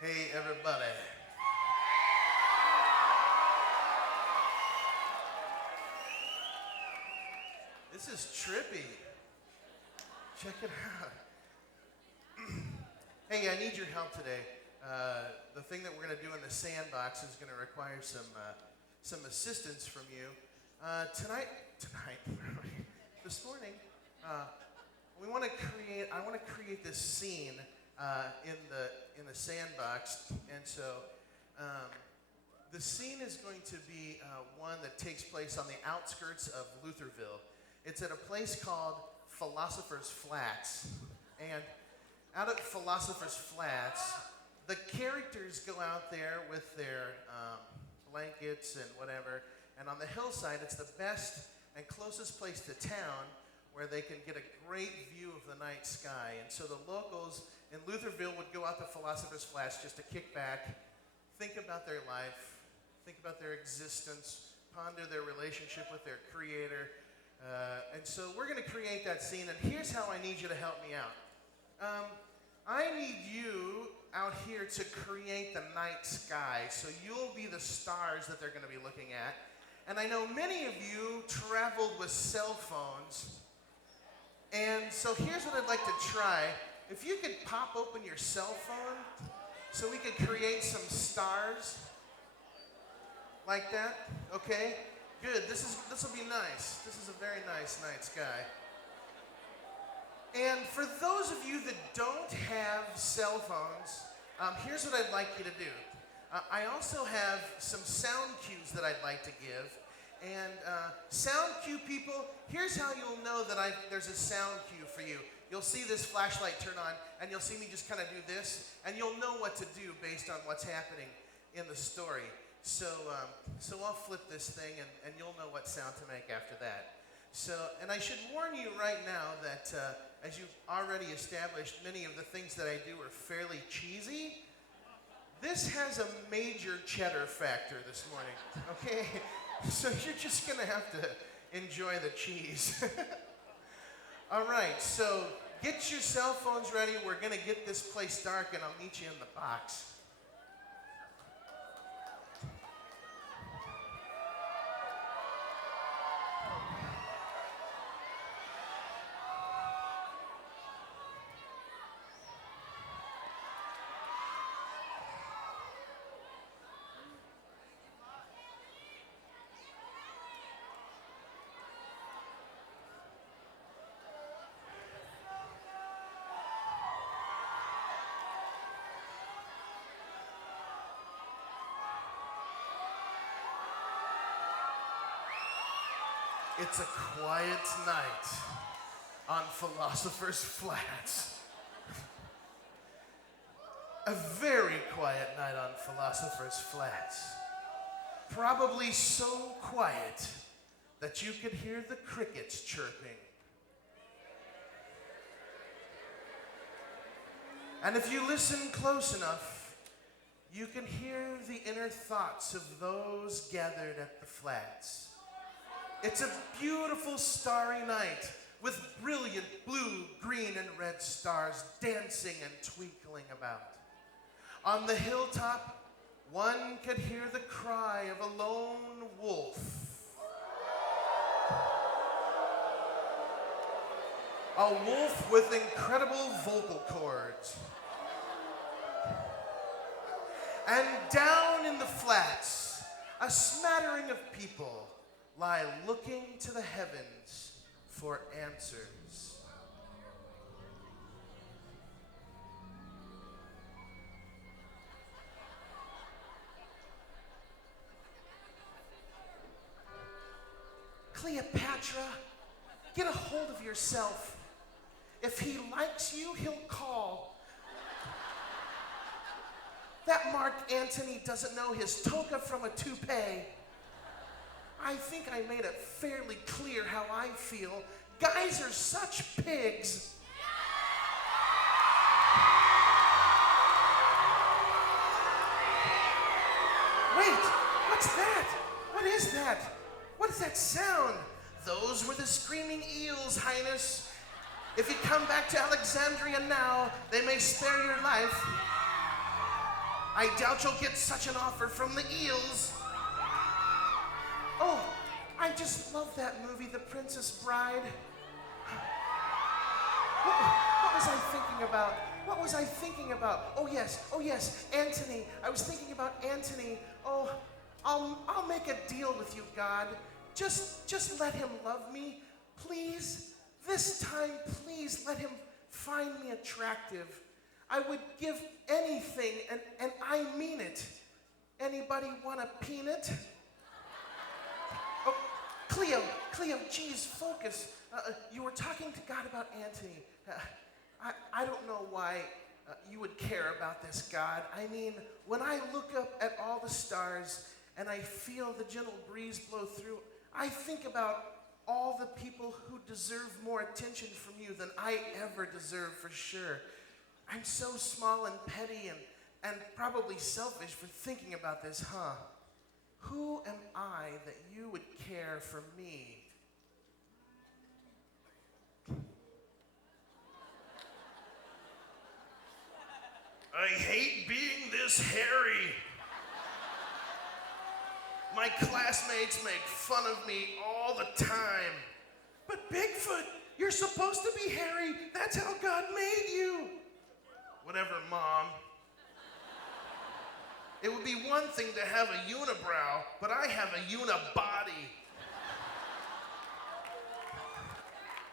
Hey, everybody. This is trippy. Check it out. Hey, I need your help today. The thing that we're going to do in the sandbox is going to require some assistance from you. This morning, I want to create this scene in the sandbox, and so the scene is going to be one that takes place on the outskirts of Lutherville. It's at a place called Philosopher's Flats, and out at Philosopher's Flats, the characters go out there with their blankets and whatever, and on the hillside, it's the best and closest place to town where they can get a great view of the night sky. And so the locals in Lutherville would go out to Philosopher's Flats just to kick back, think about their life, think about their existence, ponder their relationship with their creator. And so we're going to create that scene, and here's how I need you to help me out. I need you out here to create the night sky, so you'll be the stars that they're going to be looking at. And I know many of you traveled with cell phones, and so here's what I'd like to try. If you could pop open your cell phone so we could create some stars like that, okay? Good, this will be nice. This is a very nice night sky. And for those of you that don't have cell phones, here's what I'd like you to do. I also have some sound cues that I'd like to give. And sound cue people, here's how you'll know that there's a sound cue for you. You'll see this flashlight turn on, and you'll see me just kind of do this, and you'll know what to do based on what's happening in the story. So I'll flip this thing, and you'll know what sound to make after that. So, and I should warn you right now that as you've already established, many of the things that I do are fairly cheesy. This has a major cheddar factor this morning, okay? So you're just going to have to enjoy the cheese. All right, so get your cell phones ready. We're going to get this place dark, and I'll meet you in the box. It's a quiet night on Philosopher's Flats. A very quiet night on Philosopher's Flats. Probably so quiet that you could hear the crickets chirping. And if you listen close enough, you can hear the inner thoughts of those gathered at the flats. It's a beautiful starry night with brilliant blue, green, and red stars dancing and twinkling about. On the hilltop, one could hear the cry of a lone wolf. A wolf with incredible vocal cords. And down in the flats, a smattering of people lie looking to the heavens for answers. Cleopatra, get a hold of yourself. If he likes you, he'll call. That Mark Antony doesn't know his toga from a toupee. I think I made it fairly clear how I feel. Guys are such pigs. Wait, what's that? What is that? What is that sound? Those were the screaming eels, Highness. If you come back to Alexandria now, they may spare your life. I doubt you'll get such an offer from the eels. Oh, I just love that movie, The Princess Bride. What was I thinking about? What was I thinking about? Oh yes, Antony. I was thinking about Antony. Oh, I'll make a deal with you, God. Just let him love me, please. This time, please let him find me attractive. I would give anything, and I mean it. Anybody want a peanut? Oh, Cleo, geez, focus. You were talking to God about Antony. I don't know why you would care about this, God. I mean, when I look up at all the stars and I feel the gentle breeze blow through, I think about all the people who deserve more attention from you than I ever deserve, for sure. I'm so small and petty and probably selfish for thinking about this, huh? Who am I that you would care for me? I hate being this hairy. My classmates make fun of me all the time. But Bigfoot, you're supposed to be hairy. That's how God made you. Whatever, Mom. It would be one thing to have a unibrow, but I have a unibody.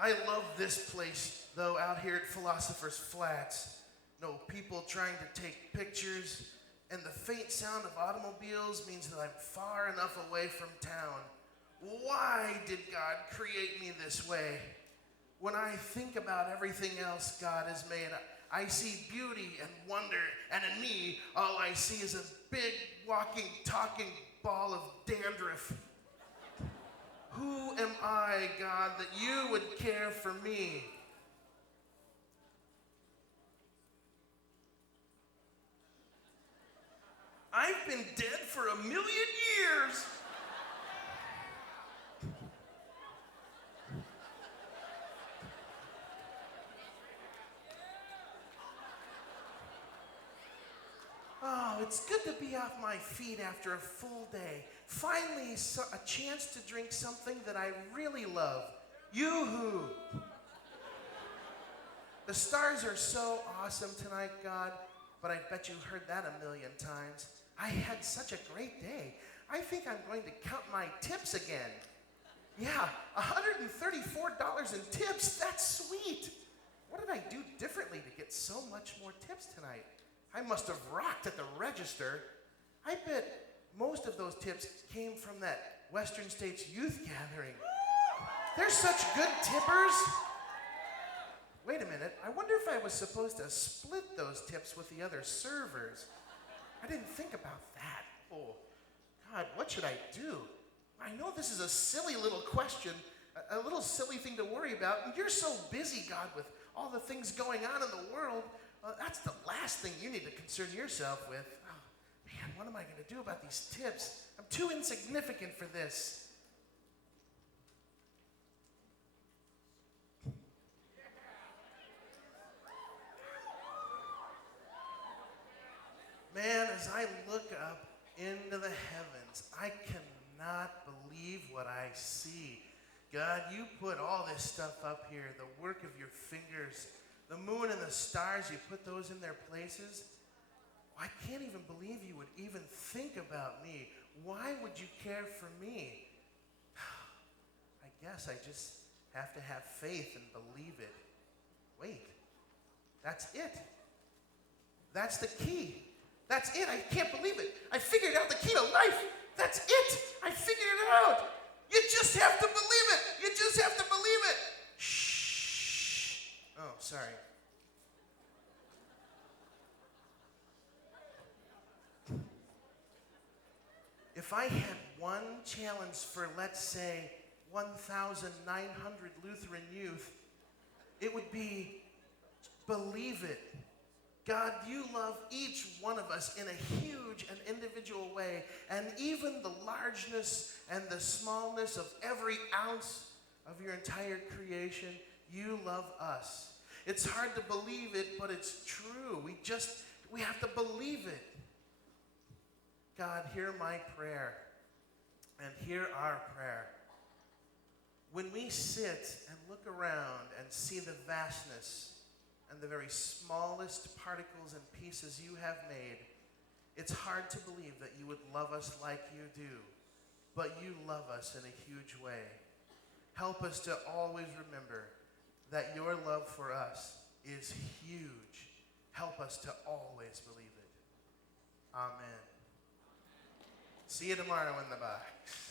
I love this place, though, out here at Philosopher's Flats. No people trying to take pictures, and the faint sound of automobiles means that I'm far enough away from town. Why did God create me this way? When I think about everything else God has made, I see beauty and wonder, and in me, all I see is a big, walking, talking ball of dandruff. Who am I, God, that you would care for me? I've been dead for 1,000,000 years. Oh, it's good to be off my feet after a full day. Finally, a chance to drink something that I really love. Yoo-hoo. The stars are so awesome tonight, God, but I bet you've heard that 1,000,000 times. I had such a great day. I think I'm going to count my tips again. Yeah, $134 in tips. That's sweet. What did I do differently to get so much more tips tonight? I must have rocked at the register. I bet most of those tips came from that Western States youth gathering. They're such good tippers. Wait a minute, I wonder if I was supposed to split those tips with the other servers. I didn't think about that. Oh, God, what should I do? I know this is a silly little question, a little silly thing to worry about, and you're so busy, God, with all the things going on in the world. That's the last thing you need to concern yourself with. Oh, man, what am I going to do about these tips? I'm too insignificant for this. Man, as I look up into the heavens, I cannot believe what I see. God, you put all this stuff up here, the work of your fingers. The moon and the stars, you put those in their places. I can't even believe you would even think about me. Why would you care for me? I guess I just have to have faith and believe it. Wait, that's it. That's the key. That's it. I can't believe it. I figured out the key to life. That's it. I figured it out. You just have to believe it. You just have to believe it. Shh. Oh, sorry. If I had one challenge for, let's say, 1,900 Lutheran youth, it would be believe it. God, you love each one of us in a huge and individual way, and even the largeness and the smallness of every ounce of your entire creation, you love us. It's hard to believe it, but it's true. We have to believe it. God, hear my prayer and hear our prayer. When we sit and look around and see the vastness and the very smallest particles and pieces you have made, it's hard to believe that you would love us like you do, but you love us in a huge way. Help us to always remember that your love for us is huge. Help us to always believe it. Amen. See you tomorrow in the box.